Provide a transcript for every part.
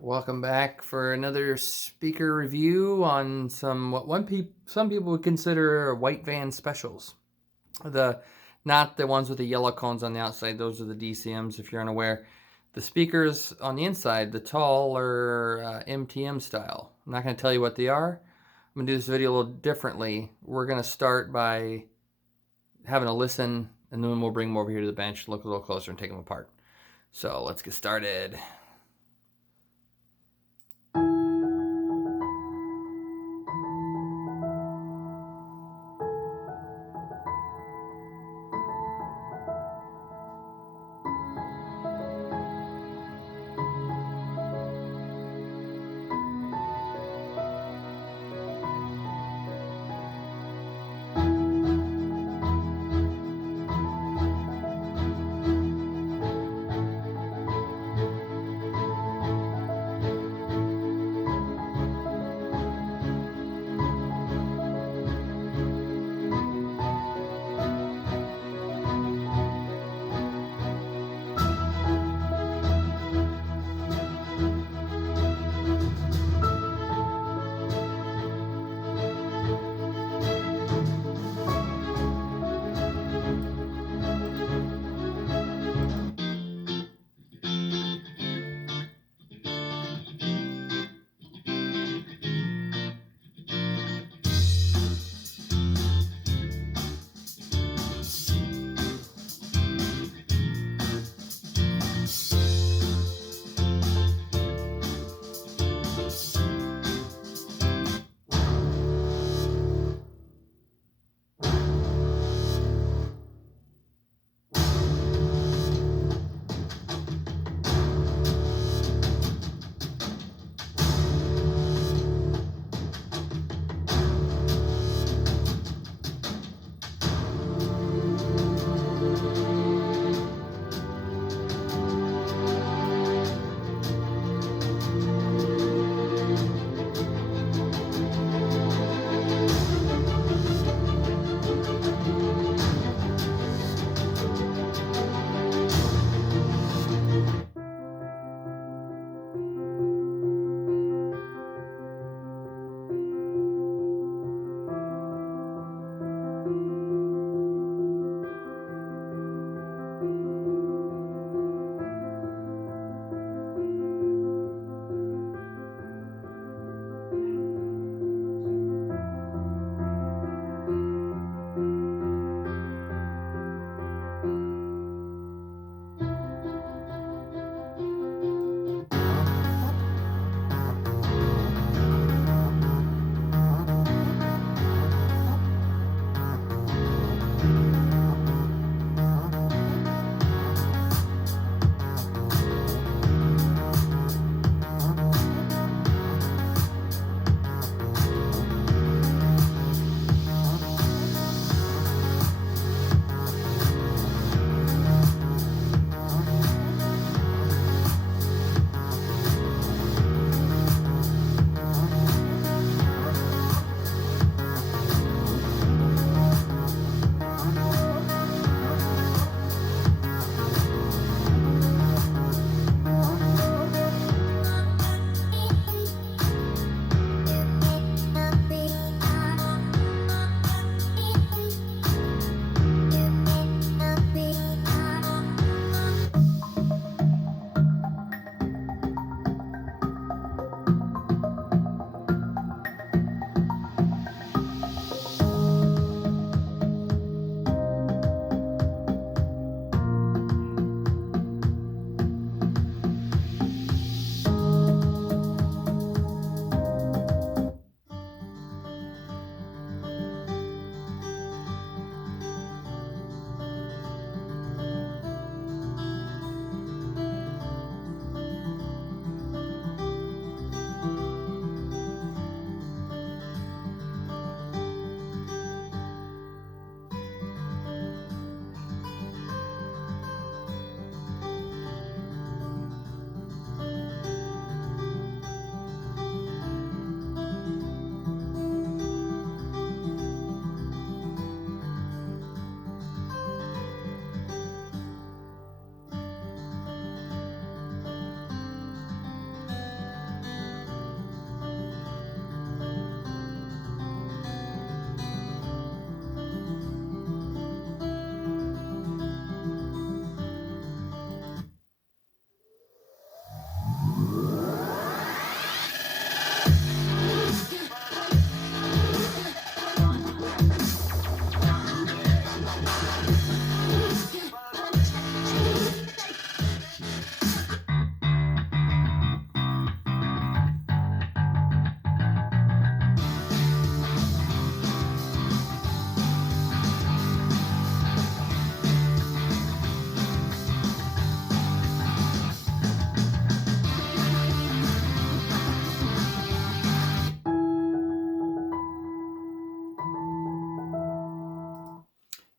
Welcome back for another speaker review on some some people would consider white van specials. Not the ones with the yellow cones on the outside; those are the DCMs. If you're unaware, the speakers on the inside, the taller MTM style. I'm not going to tell you what they are. I'm going to do this video a little differently. We're going to start by having a listen, and then we'll bring them over here to the bench, look a little closer, and take them apart. So let's get started.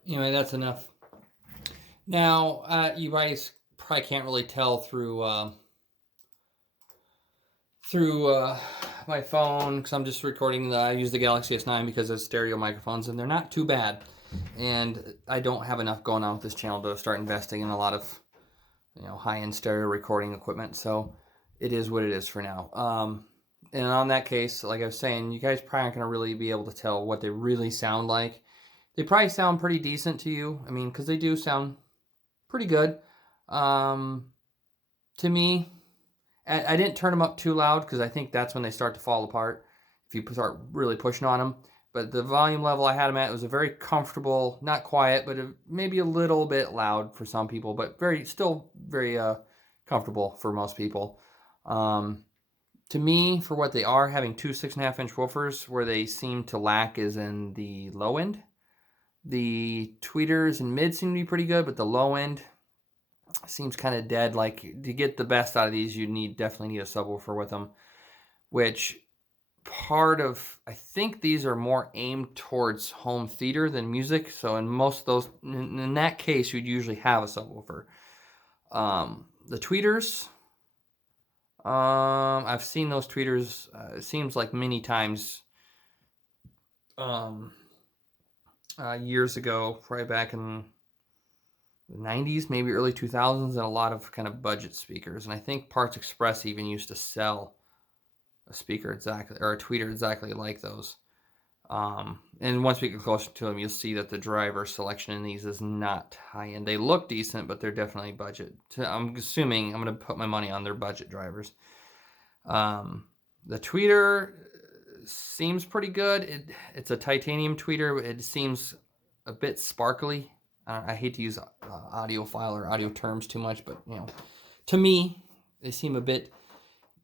Anyway, that's enough. Now, you guys probably can't really tell through my phone because I'm just recording. I use the Galaxy S9 because it's stereo microphones, and they're not too bad. And I don't have enough going on with this channel to start investing in a lot of, high-end stereo recording equipment. So it is what it is for now. And on that case, like I was saying, you guys probably aren't going to really be able to tell what they really sound like. They probably sound pretty decent to you. I mean, because they do sound pretty good. To me, I didn't turn them up too loud because I think that's when they start to fall apart if you start really pushing on them. But the volume level I had them at was a very comfortable, not quiet, but maybe a little bit loud for some people, but still very comfortable for most people. To me, for what they are, having two 6.5-inch woofers, where they seem to lack is in the low end. The tweeters and mid seem to be pretty good, but the low end seems kind of dead. Like, to get the best out of these, you definitely need a subwoofer with them, which I think these are more aimed towards home theater than music. So in most of those, in that case, you'd usually have a subwoofer. The tweeters, I've seen those tweeters, it seems like many times, years ago, probably back in the 90s, maybe early 2000s, and a lot of kind of budget speakers. And I think Parts Express even used to sell a speaker exactly, or a tweeter exactly like those. And once we get closer to them, you'll see that the driver selection in these is not high end. They look decent, but they're definitely budget. I'm assuming I'm going to put my money on their budget drivers. The tweeter seems pretty good. It's a titanium tweeter. It seems a bit sparkly. I hate to use audiophile or audio terms too much, but to me, they seem a bit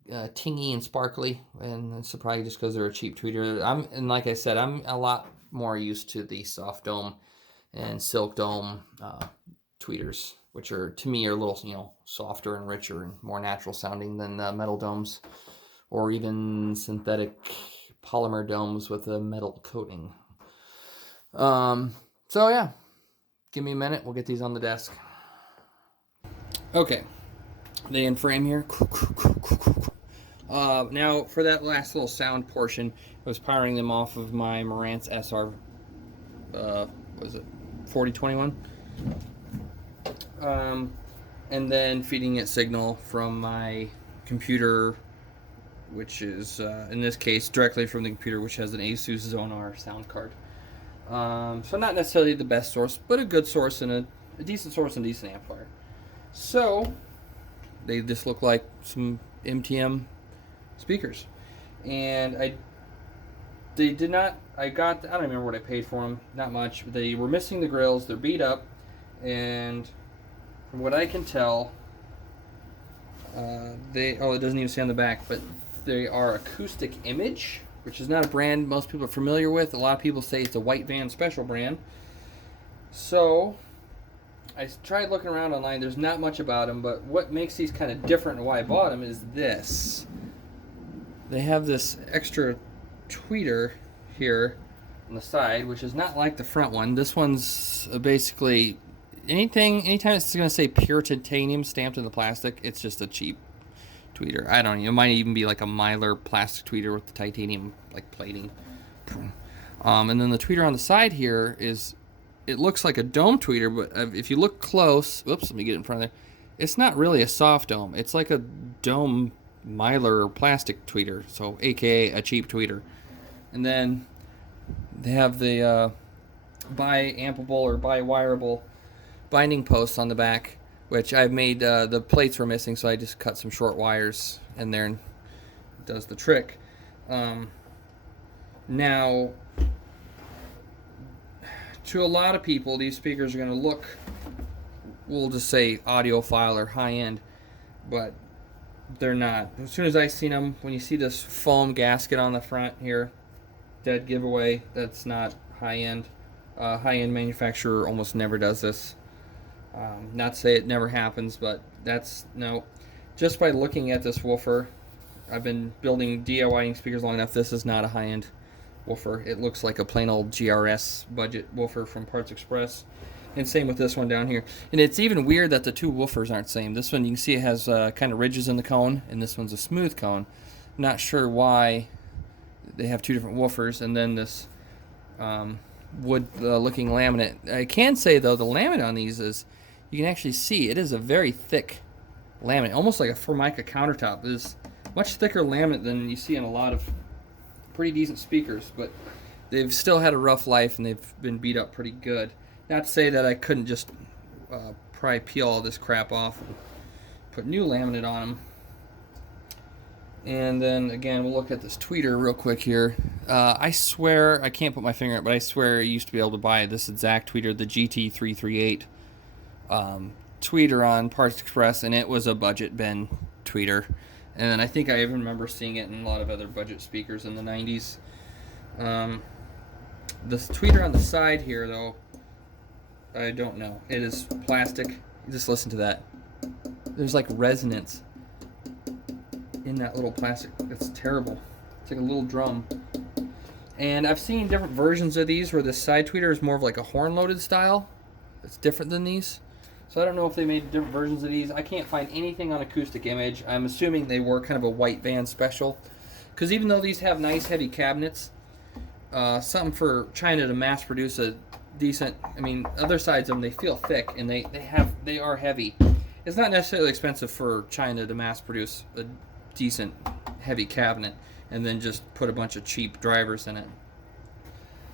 tingy and sparkly, and it's probably just because they're a cheap tweeter. And like I said, I'm a lot more used to the soft dome and silk dome tweeters, which are, to me, are a little softer and richer and more natural sounding than metal domes, or even synthetic polymer domes with a metal coating. So yeah, give me a minute. We'll get these on the desk. Okay, they in frame here. Now, for that last little sound portion, I was powering them off of my Marantz SR, was it 4021? And then feeding it signal from my computer, which is, in this case, directly from the computer, which has an Asus Zonar sound card. So not necessarily the best source, but a good source and a decent source and decent amplifier. So they just look like some MTM speakers, and I don't remember what I paid for them, not much. They were missing the grills, they're beat up, and from what I can tell, it doesn't even say on the back, but they are Acoustic Image, which is not a brand most people are familiar with. A lot of people say it's a white van special brand. So I tried looking around online. There's not much about them, but what makes these kind of different and why I bought them is this. They have this extra tweeter here on the side, which is not like the front one. This one's basically anytime it's going to say pure titanium stamped in the plastic, it's just a cheap tweeter. I don't know. It might even be like a Mylar plastic tweeter with the titanium like plating. And then the tweeter on the side here it looks like a dome tweeter, but if you look close, oops, let me get in front of there. It's not really a soft dome. It's like a dome Mylar plastic tweeter, so aka a cheap tweeter. And then they have the bi-ampable or bi-wireable binding posts on the back, which I've made, the plates were missing, so I just cut some short wires in there and it does the trick. Now, to a lot of people, these speakers are going to look, we'll just say audiophile or high-end, but they're not. As soon as I seen them, when you see this foam gasket on the front here, dead giveaway, that's not high-end. High-end manufacturer almost never does this. Not to say it never happens, but no. Just by looking at this woofer, I've been building DIYing speakers long enough, this is not a high-end woofer. It looks like a plain old GRS budget woofer from Parts Express. And same with this one down here. And it's even weird that the two woofers aren't the same. This one, you can see it has kind of ridges in the cone, and this one's a smooth cone. Not sure why they have two different woofers. And then this wood-looking laminate. I can say, though, the laminate on these is, you can actually see, it is a very thick laminate, almost like a Formica countertop. It is much thicker laminate than you see in a lot of pretty decent speakers, but they've still had a rough life, and they've been beat up pretty good. Not to say that I couldn't just probably peel all this crap off and put new laminate on them. And then again, we'll look at this tweeter real quick here. I swear, I can't put my finger on it, but I swear I used to be able to buy this exact tweeter, the GT338 tweeter on Parts Express, and it was a budget bin tweeter. And then I think I even remember seeing it in a lot of other budget speakers in the 90s. This tweeter on the side here, though, I don't know. It is plastic. Just listen to that. There's like resonance in that little plastic. It's terrible. It's like a little drum. And I've seen different versions of these where the side tweeter is more of like a horn-loaded style. It's different than these. So I don't know if they made different versions of these. I can't find anything on Acoustic Image. I'm assuming they were kind of a white van special. Because even though these have nice heavy cabinets, something for China to mass produce a decent, I mean, other sides of them, they feel thick, and they are heavy. It's not necessarily expensive for China to mass produce a decent heavy cabinet and then just put a bunch of cheap drivers in it.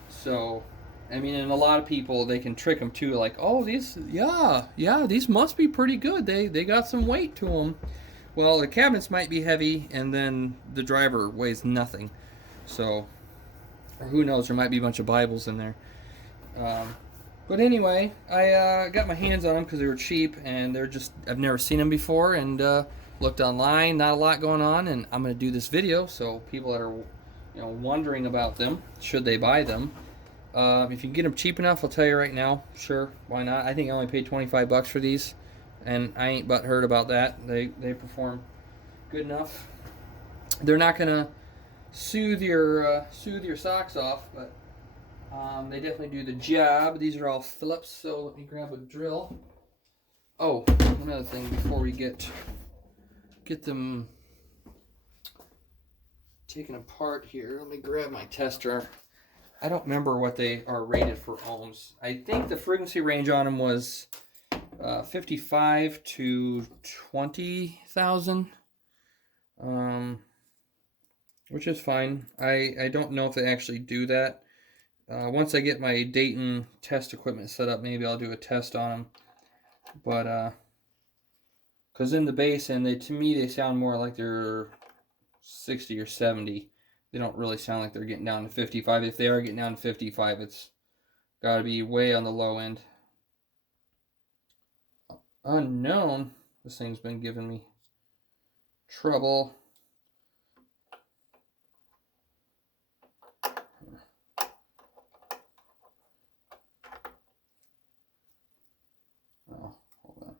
So, I mean, and a lot of people, they can trick them too, like, oh, these, yeah, these must be pretty good. They got some weight to them. Well, the cabinets might be heavy, and then the driver weighs nothing. So, or who knows, there might be a bunch of Bibles in there. But anyway, I got my hands on them because they were cheap, and they're just, I've never seen them before, and looked online, not a lot going on, and I'm going to do this video so people that are wondering about them, should they buy them. If you can get them cheap enough, I'll tell you right now, sure, why not? I think I only paid 25 bucks for these, and I ain't butthurt about that. They perform good enough. They're not going to soothe your socks off, but they definitely do the job. These are all Phillips, so let me grab a drill. Oh, another thing before we get them taken apart here, let me grab my tester. I don't remember what they are rated for ohms. I think the frequency range on them was 55 to 20,000, which is fine. I don't know if they actually do that. Once I get my Dayton test equipment set up, maybe I'll do a test on them. But because in the bass end, to me they sound more like they're 60 or 70. They don't really sound like they're getting down to 55. If they are getting down to 55, it's got to be way on the low end. Unknown. This thing's been giving me trouble. Oh, hold on.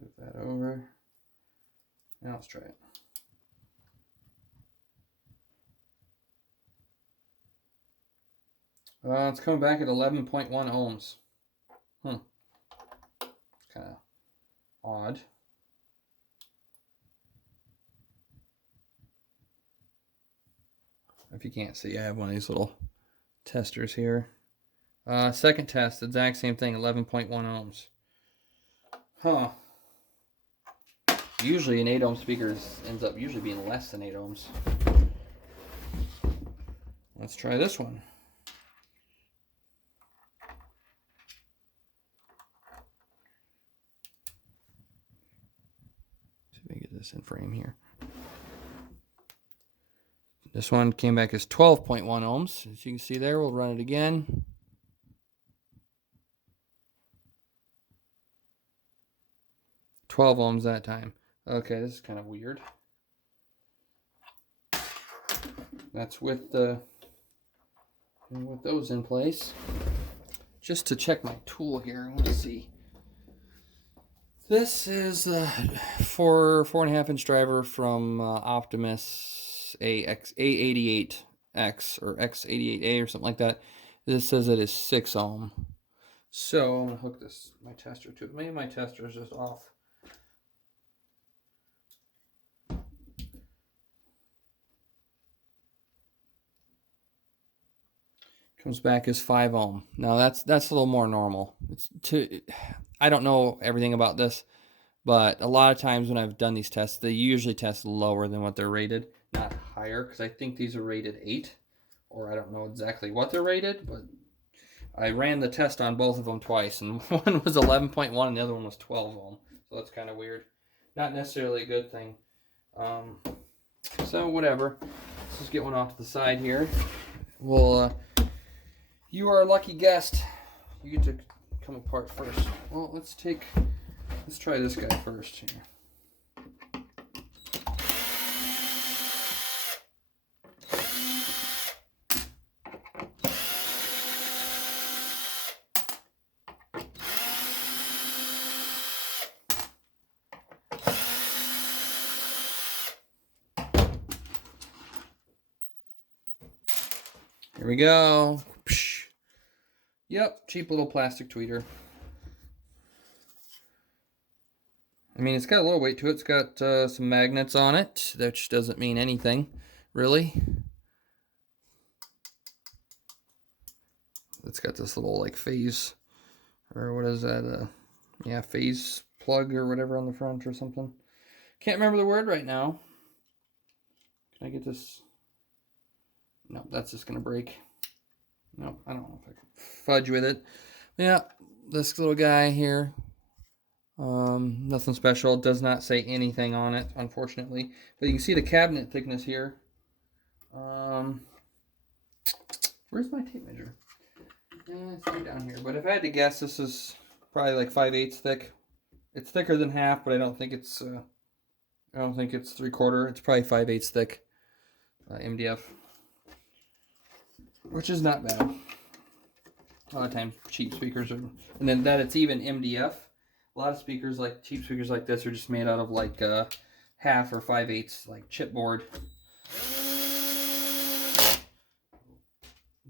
Move that over. Now let's try it. It's coming back at 11.1 ohms. Kind of odd. If you can't see, I have one of these little testers here. Second test, exact same thing, 11.1 ohms. Huh. Usually an 8 ohm speaker ends up usually being less than 8 ohms. Let's try this one. See if I can get this in frame here. This one came back as 12.1 ohms. As you can see there, we'll run it again. $12 ohms that time. Okay, this is kind of weird. That's with those in place. Just to check my tool here, let's see. This is a 4.5 inch driver from Optimus A88 X or X88A or something like that. This says it is 6 ohm. So I'm gonna hook my tester to it. Maybe my tester is just off. Comes back as 5 ohm. Now that's a little more normal. I don't know everything about this, but a lot of times when I've done these tests, they usually test lower than what they're rated, not higher, because I think these are rated 8, or I don't know exactly what they're rated, but I ran the test on both of them twice, and one was 11.1 and the other one was 12 ohm. So that's kind of weird. Not necessarily a good thing. So whatever. Let's just get one off to the side here. You are a lucky guest. You get to come apart first. Well, let's try this guy first here. Here we go. Yep, cheap little plastic tweeter. I mean, it's got a little weight to it. It's got some magnets on it, which doesn't mean anything, really. It's got this little like phase, or what is that? Yeah, phase plug or whatever on the front or something. Can't remember the word right now. Can I get this? No, that's just gonna break. No, I don't know if I can fudge with it. Yeah, this little guy here. Nothing special. It does not say anything on it, unfortunately. But you can see the cabinet thickness here. Where's my tape measure? It's right down here. But if I had to guess, this is probably like 5/8 thick. It's thicker than half, but I don't think it's 3/4. It's probably 5/8 thick. MDF, which is not bad. A lot of times cheap speakers are, and then that it's even MDF. A lot of speakers, like cheap speakers like this, are just made out of like half or 5/8 like chipboard.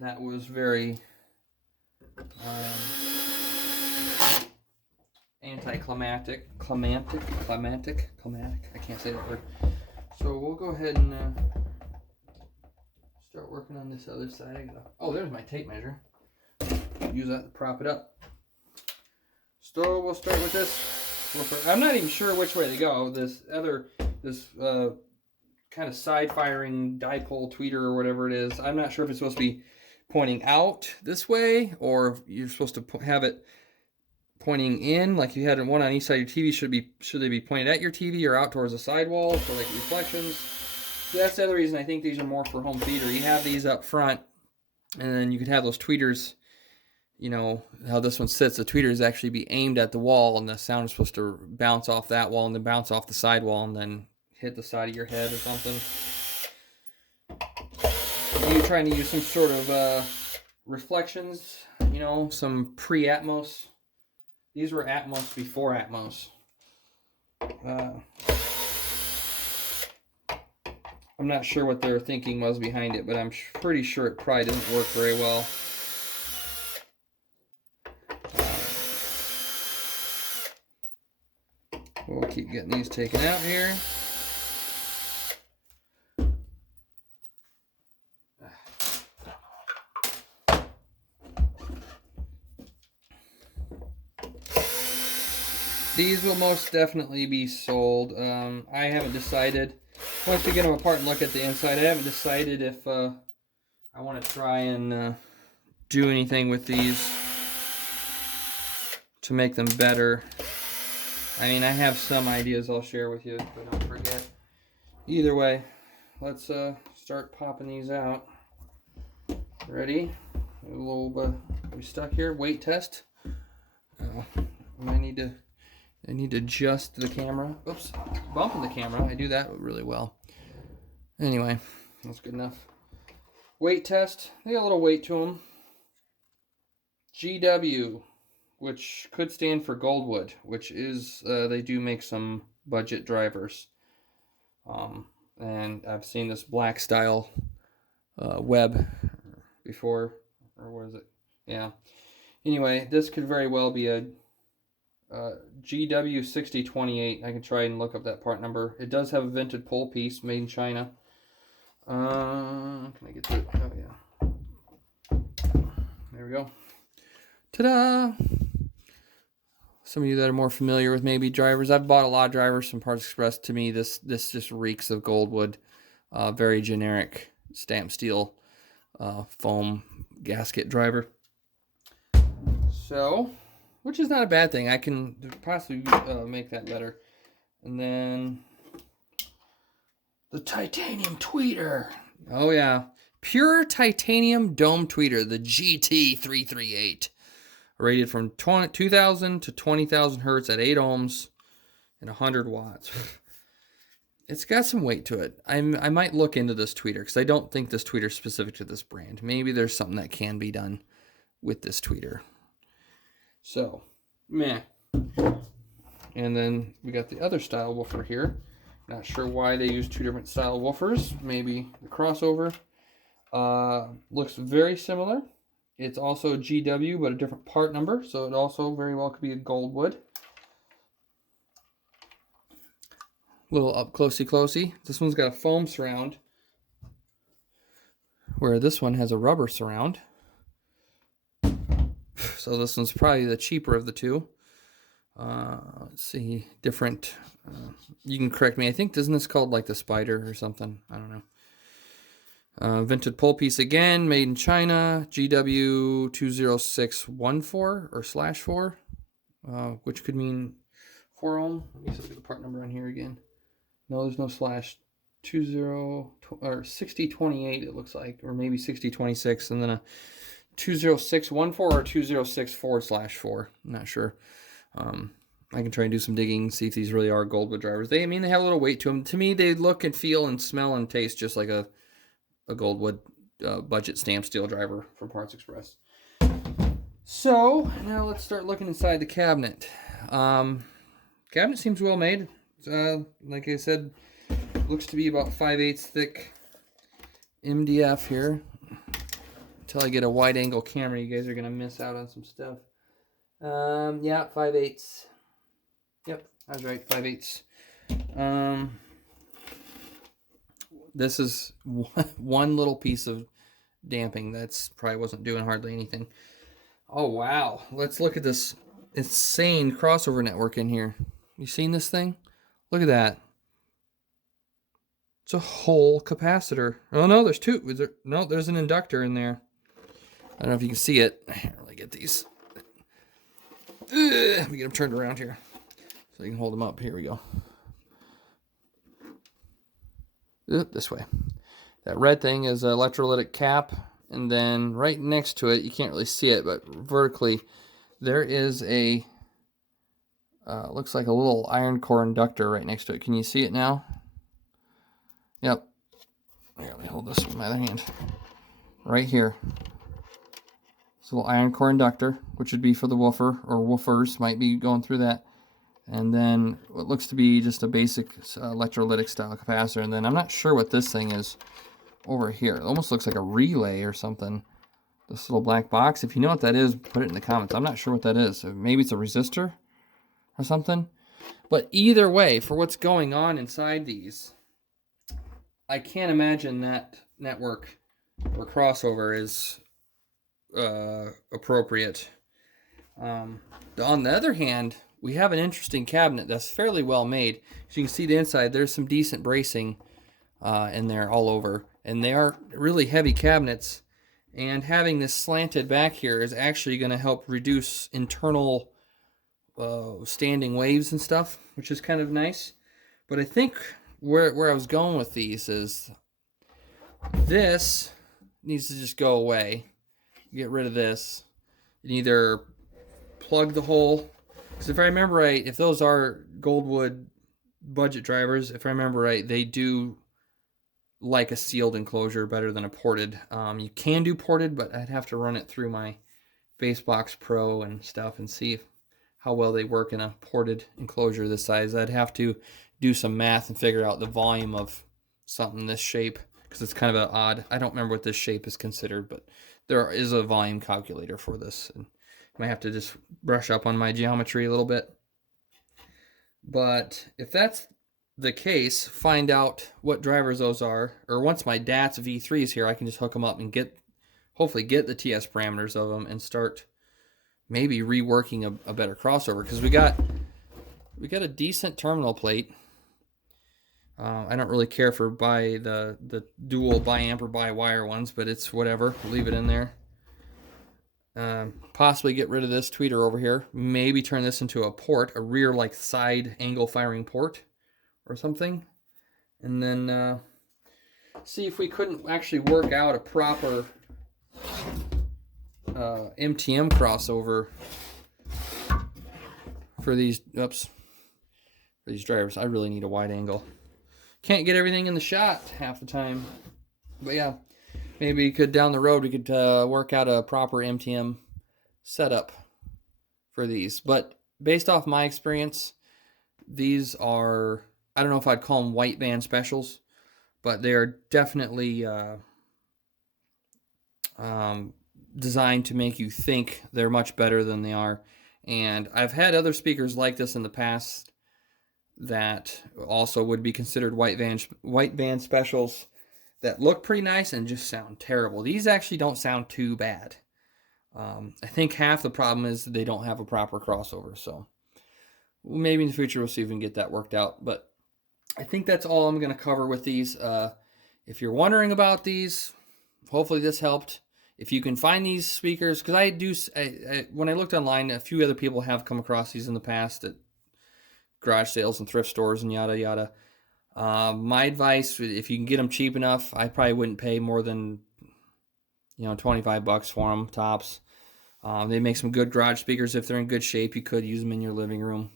That was very anticlimactic. Climactic. I can't say that word. So we'll go ahead and start working on this other side. Oh, there's my tape measure. Use that to prop it up. So we'll start with this. I'm not even sure which way to go. This kind of side firing dipole tweeter or whatever it is. I'm not sure if it's supposed to be pointing out this way or if you're supposed to have it pointing in, like you had one on each side of your TV. Should they be pointed at your TV or out towards the sidewall for like reflections? So that's the other reason I think these are more for home theater. You have these up front, and then you could have those tweeters. You know how this one sits. The tweeter is actually be aimed at the wall, and the sound is supposed to bounce off that wall and then bounce off the sidewall and then hit the side of your head or something. You're trying to use some sort of reflections, you know, some pre-Atmos. These were Atmos before Atmos. I'm not sure what their thinking was behind it, but I'm pretty sure it probably didn't work very well. We'll keep getting these taken out here. These will most definitely be sold. I haven't decided. Once we get them apart and look at the inside, I haven't decided if I want to try and do anything with these to make them better. I mean, I have some ideas I'll share with you, but don't forget. Either way, let's start popping these out. Ready? A little bit. We stuck here. Weight test. I need to adjust the camera. Oops, bumping the camera. I do that really well. Anyway, that's good enough. Weight test. They got a little weight to them. GW, which could stand for Goldwood, which is, they do make some budget drivers. And I've seen this black style web before, or what is it? Yeah. Anyway, this could very well be a GW6028. I can try and look up that part number. It does have a vented pole piece made in China. Can I get to it? Oh, yeah. There we go. Ta-da! Some of you that are more familiar with maybe drivers. I've bought a lot of drivers from Parts Express. To me, this just reeks of Goldwood. Very generic stamp steel foam gasket driver. So, which is not a bad thing. I can possibly make that better. And then the titanium tweeter. Oh yeah, pure titanium dome tweeter, the GT338, rated from 2,000 to 20,000 hertz at 8 ohms and 100 watts. It's got some weight to it. I might look into this tweeter because I don't think this tweeter is specific to this brand. Maybe there's something that can be done with this tweeter. So, meh. And then we got the other style woofer here. Not sure why they use two different style woofers. Maybe the crossover. Looks very similar. It's also GW, but a different part number. So it also very well could be a Goldwood. Little up closey. This one's got a foam surround, where this one has a rubber surround. So this one's probably the cheaper of the two. Let's see, different. You can correct me. I think, isn't this called like the Spider or something? I don't know. Vented pole piece again, made in China. GW 20614 or /4, which could mean 4 ohm. Let me look at the part number on here again. No, there's no slash. 20 or 6028 it looks like, or maybe 6026, and then a 20614 or 206/4. I'm not sure. I can try and do some digging, see if these really are Goldwood drivers. They have a little weight to them. To me, they look and feel and smell and taste just like a Goldwood budget stamp steel driver from Parts Express. So now let's start looking inside the cabinet. Cabinet seems well made. Like I said, looks to be about 5/8 thick MDF here. Until I get a wide angle camera, you guys are gonna miss out on some stuff. Yeah, 5/8. Yep, I was right, 5/8. This is one little piece of damping that's probably wasn't doing hardly anything. Oh wow, let's look at this insane crossover network in here. You seen this thing? Look at that. It's a whole capacitor. Oh no, there's two. Is there? No, there's an inductor in there. I don't know if you can see it. I can't really get these. Let me get them turned around here so you can hold them up. Here we go. This way. That red thing is an electrolytic cap, and then right next to it, you can't really see it, but vertically, there is a looks like a little iron core inductor right next to it. Can you see it now? Yep. Here, let me hold this with my other hand. Right here. It's a little iron core inductor, which would be for the woofer, or woofers might be going through that. And then what looks to be just a basic electrolytic style capacitor. And then I'm not sure what this thing is over here. It almost looks like a relay or something. This little black box. If you know what that is, put it in the comments. I'm not sure what that is. Maybe it's a resistor or something. But either way, for what's going on inside these, I can't imagine that network or crossover is appropriate. On the other hand, we have an interesting cabinet that's fairly well made. As you can see the inside, there's some decent bracing in there all over. And they are really heavy cabinets. And having this slanted back here is actually going to help reduce internal standing waves and stuff, which is kind of nice. But I think where I was going with these is this needs to just go away. Get rid of this. And either plug the hole. Because if I remember right, if those are Goldwood budget drivers, if I remember right, they do like a sealed enclosure better than a ported. You can do ported, but I'd have to run it through my Basebox Pro and stuff and see how well they work in a ported enclosure this size. I'd have to do some math and figure out the volume of something this shape. because it's kind of an odd. I don't remember what this shape is considered, but there is a volume calculator for this. And I might have to just brush up on my geometry a little bit. But if that's the case, find out what drivers those are. Or once my DATS V3 is here, I can just hook them up and hopefully get the TS parameters of them and start maybe reworking a better crossover, because we got a decent terminal plate. I don't really care for the dual bi-amp or bi-wire ones, but it's whatever. We'll leave it in there. Possibly get rid of this tweeter over here. Maybe turn this into a port, a rear like side angle firing port or something. And then see if we couldn't actually work out a proper MTM crossover for these drivers. I really need a wide angle. Can't get everything in the shot half the time. But yeah, maybe down the road we could work out a proper MTM setup for these. But based off my experience, these are, I don't know if I'd call them white band specials, but they are definitely designed to make you think they're much better than they are. And I've had other speakers like this in the past that also would be considered white band specials that look pretty nice and just sound terrible. These actually don't sound too bad. I think half the problem is they don't have a proper crossover. So maybe in the future we'll see if we can get that worked out. But I think that's all I'm going to cover with these. If you're wondering about these, hopefully this helped. If you can find these speakers, because when I looked online, a few other people have come across these in the past at garage sales and thrift stores and yada yada. My advice, if you can get them cheap enough, I probably wouldn't pay more than $25 for them tops. They make some good garage speakers. If they're in good shape, you could use them in your living room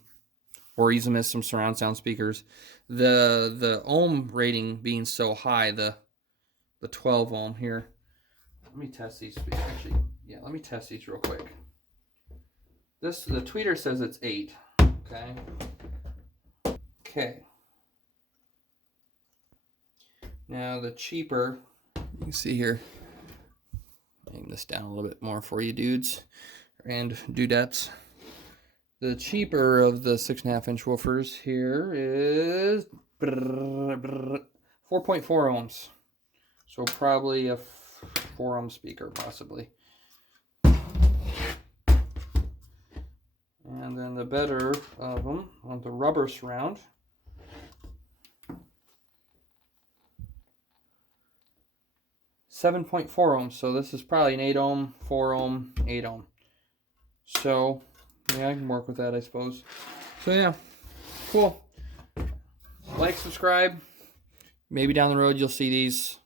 or use them as some surround sound speakers. The ohm rating being so high, the 12 ohm here. Let me test these. Actually, yeah, let me test these real quick. The tweeter says it's 8. Okay. Now the cheaper, you can see here, aim this down a little bit more for you dudes and dudettes. The cheaper of the 6.5-inch woofers here is 4.4 ohms. So probably a 4 ohm speaker, possibly. And then the better of them on the rubber surround. 7.4 ohms. So this is probably an 8 ohm, 4 ohm, 8 ohm. So yeah, I can work with that, I suppose. So yeah, cool. Like, subscribe. Maybe down the road you'll see these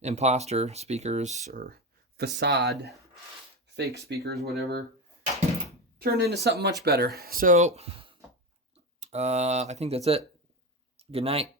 imposter speakers or facade fake speakers, whatever, turned into something much better. So I think that's it. Good night.